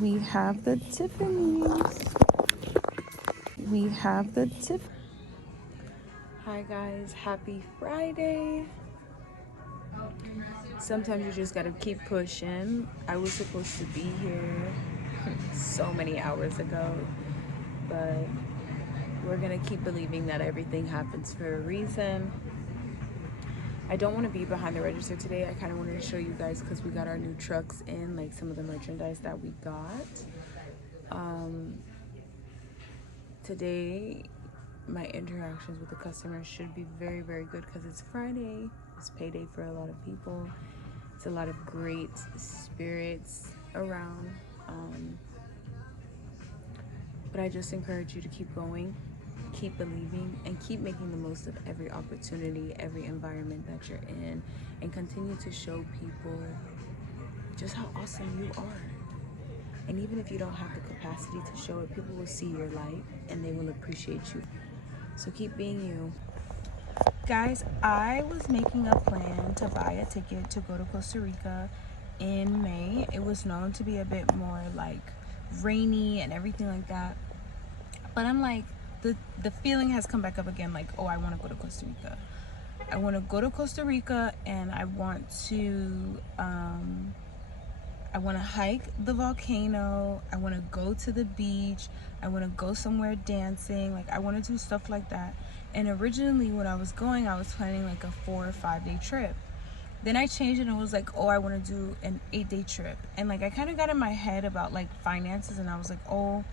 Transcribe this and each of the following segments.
We have the Tiffany's. We have the Tiff. Hi guys, happy Friday. Sometimes you just gotta keep pushing. I was supposed to be here so many hours ago, but we're gonna keep believing that everything happens for a reason. I don't want to be behind the register today. I kind of wanted to show you guys because we got our new trucks in, like some of the merchandise that we got. Today, my interactions with the customers should be very, very good because it's Friday. It's payday for a lot of people. It's a lot of great spirits around. But I just encourage you to keep going, keep believing, and keep making the most of every opportunity, every environment that you're in, and continue to show people just how awesome you are. And even if you don't have the capacity to show it, people will see your light and they will appreciate you. So keep being you. Guys, I was making a plan to buy a ticket to go to Costa Rica in May. It was known to be a bit more like rainy and everything like that. But I'm like, the feeling has come back up again, like, oh, I want to go to Costa Rica. I want to go to Costa Rica and I want to hike the volcano. I want to go to the beach. I want to go somewhere dancing. Like, I want to do stuff like that. And originally when I was going, I was planning like a 4 or 5 day trip. Then I changed it and was like, oh, I want to do an 8-day trip. And like, I kind of got in my head about like finances, and I was like, oh,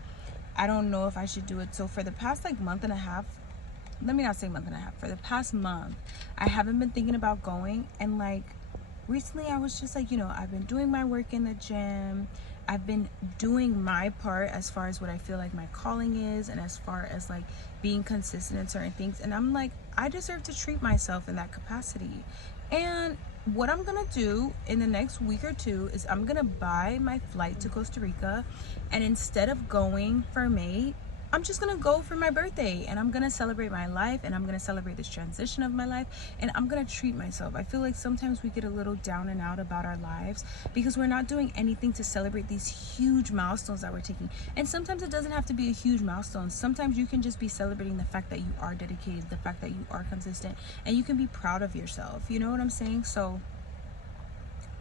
I don't know if I should do it. So for the past like month and a half, let me not say month and a half, for the past month, I haven't been thinking about going. And like, recently I was just like, you know, I've been doing my work in the gym. I've been doing my part as far as what I feel like my calling is, and as far as like being consistent in certain things. And I'm like, I deserve to treat myself in that capacity. And what I'm gonna do in the next week or two is I'm gonna buy my flight to Costa Rica, and instead of going for May, I'm just gonna go for my birthday, and I'm gonna celebrate my life, and I'm gonna celebrate this transition of my life, and I'm gonna treat myself. I feel like sometimes we get a little down and out about our lives because we're not doing anything to celebrate these huge milestones that we're taking. And sometimes it doesn't have to be a huge milestone. Sometimes you can just be celebrating the fact that you are dedicated, the fact that you are consistent, and you can be proud of yourself. You know what I'm saying? So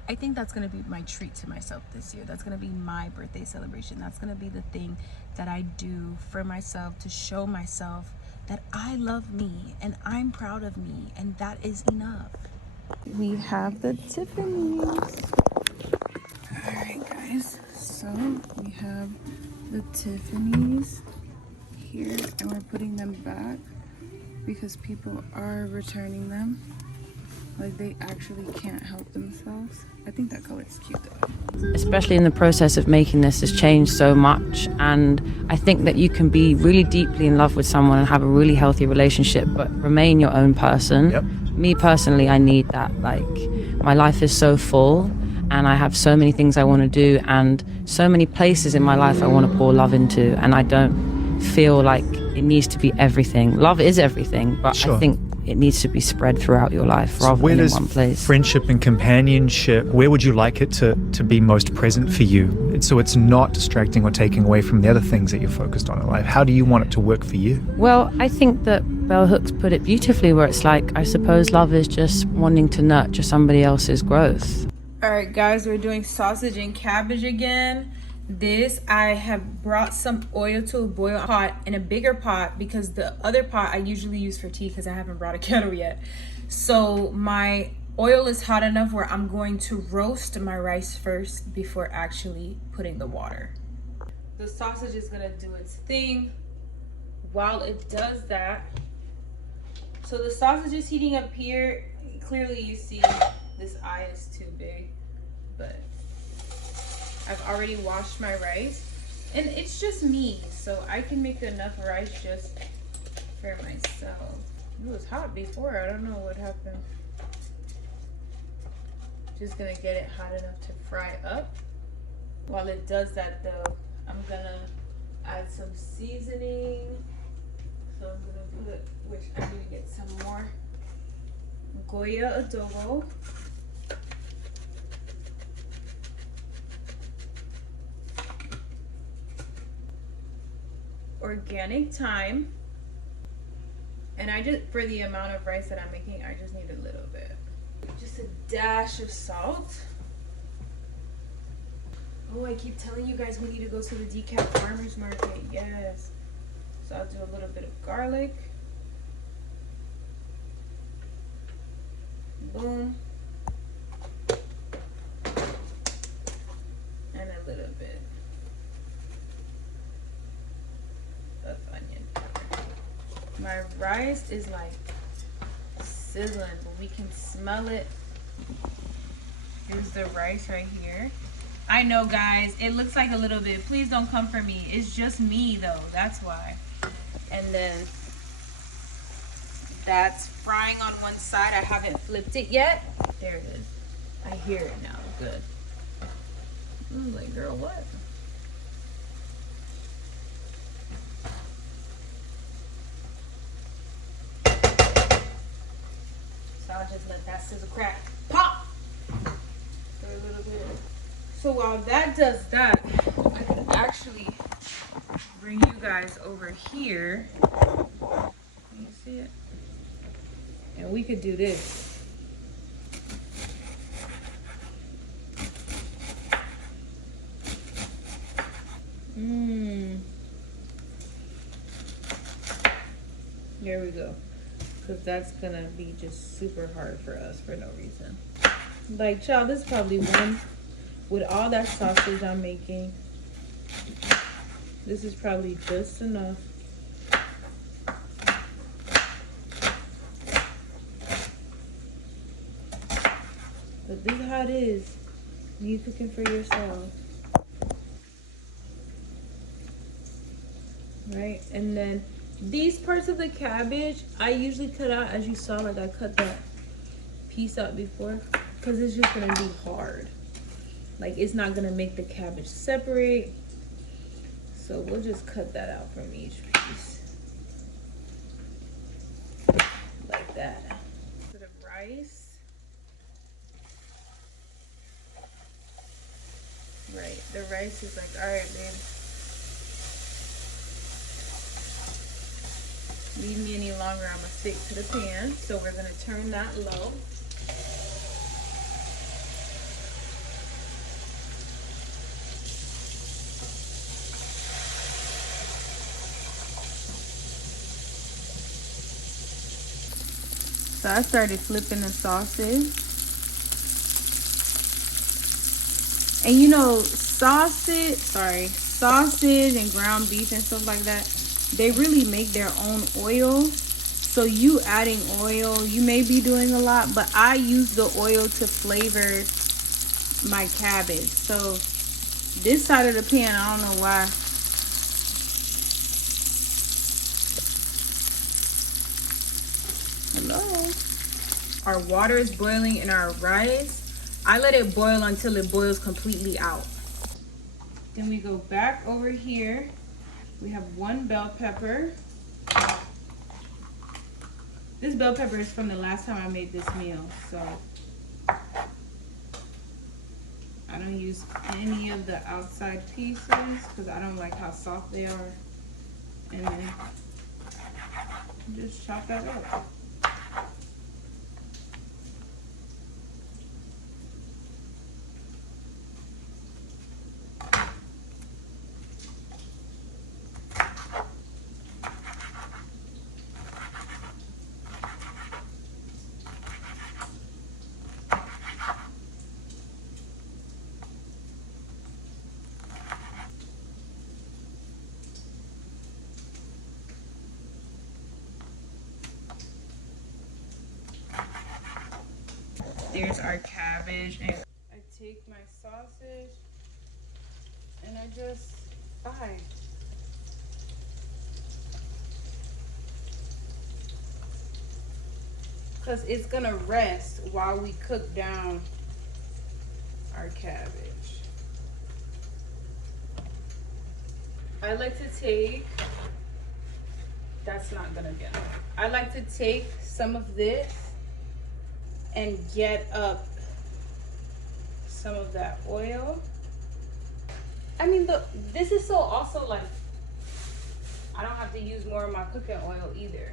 I think that's going to be my treat to myself this year. That's going to be my birthday celebration. That's going to be the thing that I do for myself to show myself that I love me and I'm proud of me, and that is enough. We have the Tiffany's. All right, guys. So we have the Tiffany's here, and we're putting them back because people are returning them. Like, they actually can't help themselves. I think that color is cute though. Especially in the process of making this has changed so much, and I think that you can be really deeply in love with someone and have a really healthy relationship but remain your own person. Yep. Me personally, I need that. Like, my life is so full and I have so many things I want to do and so many places in my life I want to pour love into, and I don't feel like it needs to be everything. Love is everything, but Sure. I think it needs to be spread throughout your life rather than in one place. Friendship and companionship, where would you like it to be most present for you? So it's not distracting or taking away from the other things that you're focused on in life. How do you want it to work for you? Well, I think that Bell Hooks put it beautifully, where it's like, I suppose love is just wanting to nurture somebody else's growth. All right, guys, we're doing sausage and cabbage again. This, I have brought some oil to a boil pot in a bigger pot because the other pot I usually use for tea because I haven't brought a kettle yet. So my oil is hot enough where I'm going to roast my rice first before actually putting the water. The sausage is gonna do its thing while it does that. So the sausage is heating up here. Clearly you see this eye is too big, but I've already washed my rice, and it's just me, so I can make enough rice just for myself. It was hot before, I don't know what happened. Just gonna get it hot enough to fry up. While it does that though, I'm gonna add some seasoning. So I'm gonna put, which I'm gonna get some more Goya adobo. organic thyme. And I just, for the amount of rice that I'm making, I just need a little bit. Just a dash of salt. Oh, I keep telling you guys we need to go to the DeKalb Farmers Market. Yes. So I'll do a little bit of garlic. Boom. And a little bit of onion. My rice is like sizzling, but we can smell it. Here's the rice right here. I know, guys, it looks like a little bit. Please don't come for me. It's just me, though. That's why. And then that's frying on one side. I haven't flipped it yet. There it is. I hear it now. Good. I'm like, girl, what? So I'll just let that sizzle crack. Pop! For a little bit. So while that does that, I could actually bring you guys over here. Can you see it? And we could do this. There we go. Because that's gonna be just super hard for us for no reason. Like, child, this is probably one, with all that sausage I'm making, this is probably just enough. But this is how it is when you cooking for yourself. Right? And then these parts of the cabbage, I usually cut out, as you saw, like I cut that piece out before, because it's just gonna be hard. Like, it's not gonna make the cabbage separate. So we'll just cut that out from each piece. Like that. For the rice. Right, the rice is like, all right, babe. Leave me any longer, I'm gonna stick to the pan. So we're gonna turn that low. So I started flipping the sausage. And you know, sausage and ground beef and stuff like that, they really make their own oil. So you adding oil, you may be doing a lot, but I use the oil to flavor my cabbage. So this side of the pan, I don't know why. Hello. Our water is boiling in our rice. I let it boil until it boils completely out. Then we go back over here. We have one bell pepper. This bell pepper is from the last time I made this meal, so I don't use any of the outside pieces because I don't like how soft they are. And then just chop that up. There's our cabbage, and I take my sausage and I just fry. Because it's gonna rest while we cook down our cabbage. I like to take, that's not gonna go. I like to take some of this and get up some of that oil. I mean, this is so also like I don't have to use more of my cooking oil either.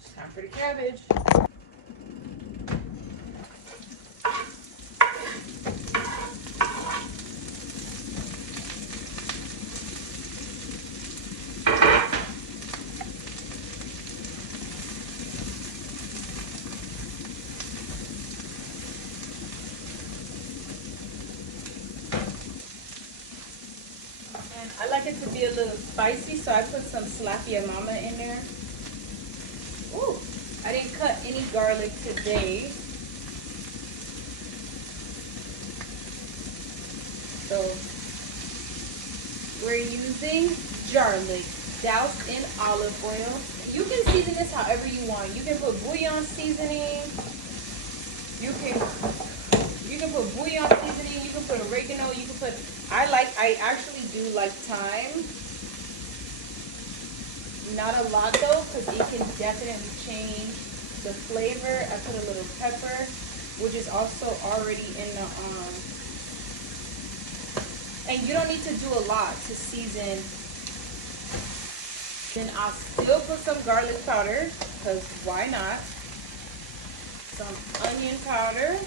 It's time for the cabbage. I like it to be a little spicy, so I put some slappy mama in there. Ooh, I didn't cut any garlic today. So we're using garlic doused in olive oil. You can season this however you want. You can put bouillon seasoning. You can put bouillon seasoning. You can put oregano. You can put. I actually do like thyme. Not a lot though, because it can definitely change the flavor. I put a little pepper, which is also already in the and you don't need to do a lot to season. Then I'll still put some garlic powder, because why not? Some onion powder.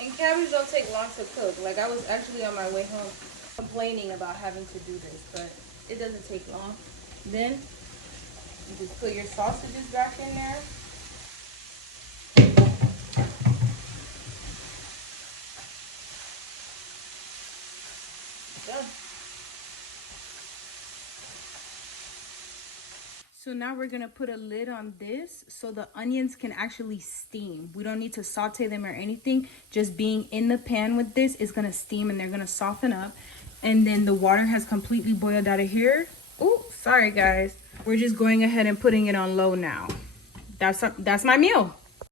And cabbage don't take long to cook. Like, I was actually on my way home complaining about having to do this, but it doesn't take long. Then you just put your sausages back in there. Done. So now we're gonna put a lid on this so the onions can actually steam. We don't need to saute them or anything. Just being in the pan with this is gonna steam and they're gonna soften up. And then the water has completely boiled out of here. Oh, sorry guys. We're just going ahead and putting it on low now. That's my meal.